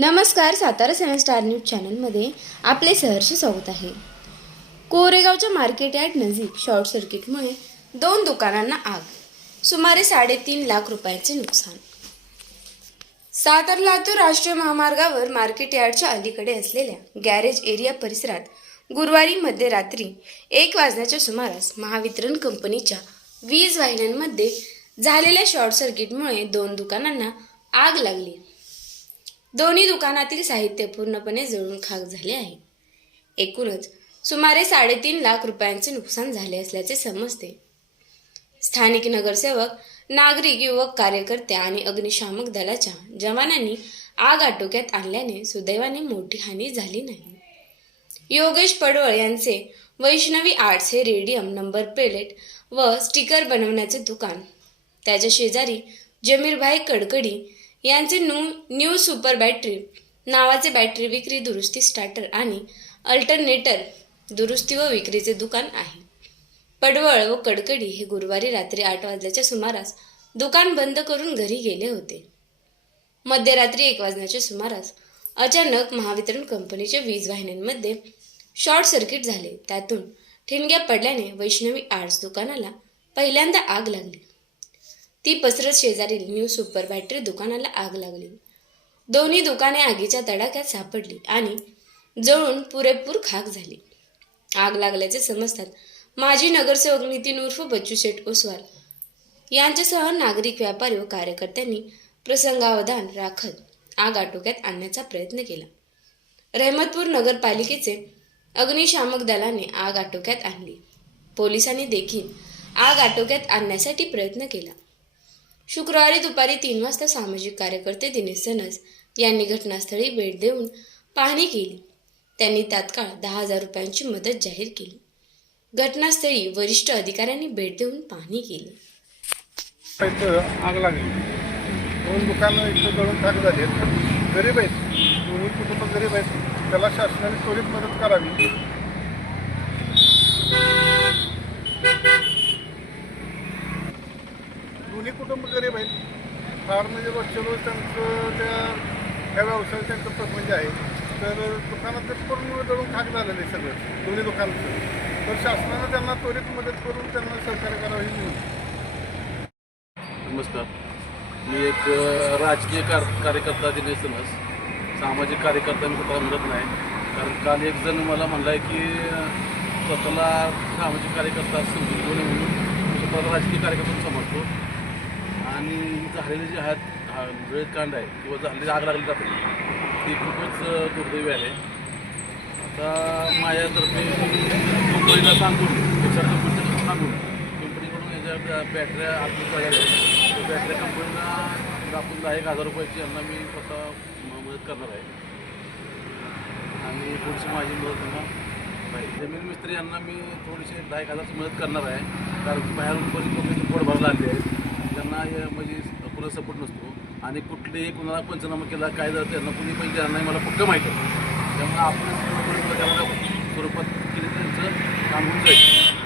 नमस्कार सातारा सेवन star news चॅनलमध्ये आपले सहर्ष स्वागत आहे. कोरेगावच्या मार्केट यार्ड नजीक शॉर्ट सर्किटमुळे दोन दुकानांना आग सुमारे साडेतीन लाख रुपयांचे नुकसान. सातारा लातूर राष्ट्रीय महामार्गावर मार्केट यार्डच्या अलीकडे असलेल्या गॅरेज एरिया परिसरात गुरुवारी मध्यरात्री एक वाजण्याच्या सुमारास महावितरण कंपनीच्या वीज वाहिन्यांमध्ये झालेल्या शॉर्ट सर्किटमुळे दोन दुकानांना आग लागली. दोन्ही दुकानातील साहित्य पूर्णपणे जळून खाक झाले आहे. एकूणच सुमारे साडेतीन लाख रुपयांचे नुकसान झाले असल्याचे समजते. स्थानिक नगरसेवक नागरिक युवक कार्यकर्ते आणि अग्निशामक दलाच्या जवानांनी आग आटोक्यात आणल्याने सुदैवाने मोठी हानी झाली नाही. योगेश पडवळ यांचे वैष्णवी आर्ट्स हे रेडियम नंबर प्लेट व स्टिकर बनवण्याचे दुकान त्याच्या शेजारी जमीरभाई कडकडी यांचे न्यू न्यू सुपर बॅटरी नावाचे बॅटरी विक्री दुरुस्ती स्टार्टर आणि अल्टरनेटर दुरुस्ती व विक्रीचे दुकान आहे. पडवळ व कडकडी हे गुरुवारी रात्री आठ वाजल्याच्या सुमारास दुकान बंद करून घरी गेले होते. मध्यरात्री एक वाजण्याच्या सुमारास अचानक महावितरण कंपनीच्या वीज वाहिन्यांमध्ये शॉर्ट सर्किट झाले. त्यातून ठिणग्या पडल्याने वैष्णवी आर्ट्स दुकानाला पहिल्यांदा आग लागली. ती पसरत शेजारील न्यू सुपर बॅटरी दुकानाला आग लागली. दोन्ही दुकाने आगीच्या तडाख्यात सापडली आणि जळून पुरेपूर खाक झाली. आग लागल्याचे समजतात माजी नगरसेवक नितीन उर्फ बच्चू शेठ ओसवाल यांच्यासह नागरिक व्यापारी व कार्यकर्त्यांनी प्रसंगावधान राखत आग आटोक्यात आणण्याचा प्रयत्न केला. रहमतपूर नगरपालिकेचे अग्निशामक दलाने आग आटोक्यात आणली. पोलिसांनी देखील आग आटोक्यात आणण्यासाठी प्रयत्न केला. शुक्रवारी दुपारी तीन वाजता सामाजिक कार्यकर्ते दिनेश सनस यांनी घटनास्थळी भेट देऊन पाहणी केली. त्यांनी तात्काळ दहा हजार रुपयांची मदत जाहीर केली. घटनास्थळी वरिष्ठ अधिकाऱ्यांनी भेट देऊन पाहणी केली. आग लागली. दोन दुकानं इथं जळून खाक झाले गरीब आहेत. दोन्ही कुटुंब गरीब आहेत. त्याला शासनाने त्वरित मदत करावी. अनेक कुटुंब गरीब आहेत. फार म्हणजे रोजच्या रोज त्यांचं त्या ह्या व्यवसायात त्यांचं प्रपंच म्हणजे आहे. तर दुकानात ते पूर्ण जळून खाक झालेलं आहे सगळं. दोन्ही दुकानाचं. तर शासनानं त्यांना त्वरित मदत करून त्यांना सहकार्य करावं ही विनंती. नमस्कार. मी एक राजकीय कार कार्यकर्ता दिनेश समज सामाजिक कार्यकर्ता मी स्वतः म्हणत नाही. कारण काल एक जण मला म्हणला आहे की स्वतःला सामाजिक कार्यकर्ता समजून म्हणून. स्वतःला राजकीय कार्यकर्ता समजतो. आणि झालेले जे आहेत हा वेळकांड आहे किंवा झालेली आग लागली जाते ती. खूपच दुर्दैवी आहे. आता माझ्यातर्फे कंपनीला सांगून त्याच्या कंपनीला सांगून कंपनीकडून याच्या बॅटऱ्या आतून काढल्या त्या बॅटऱ्या कंपनीला दाखवून दहा एक हजार रुपयाची यांना मी स्वतः मदत करणार आहे. आणि थोडीशी माझी मदत त्यांना पाहिजे जमीन मिस्त्री यांना मी थोडीशी दहा एक हजारची मदत करणार आहे. कारण की बाहेरून पण कंपनीचे पोट भरला लागले आहे म्हणजे पुरा सपोर्ट नसतो. आणि कुठलेही कुणाला पंचनामा केला काय जर त्यांना कुणी पण देणार नाही मला फक्त माहीत त्यामुळे आपण स्वरूपात केलं त्यांचं काम होऊन जाईल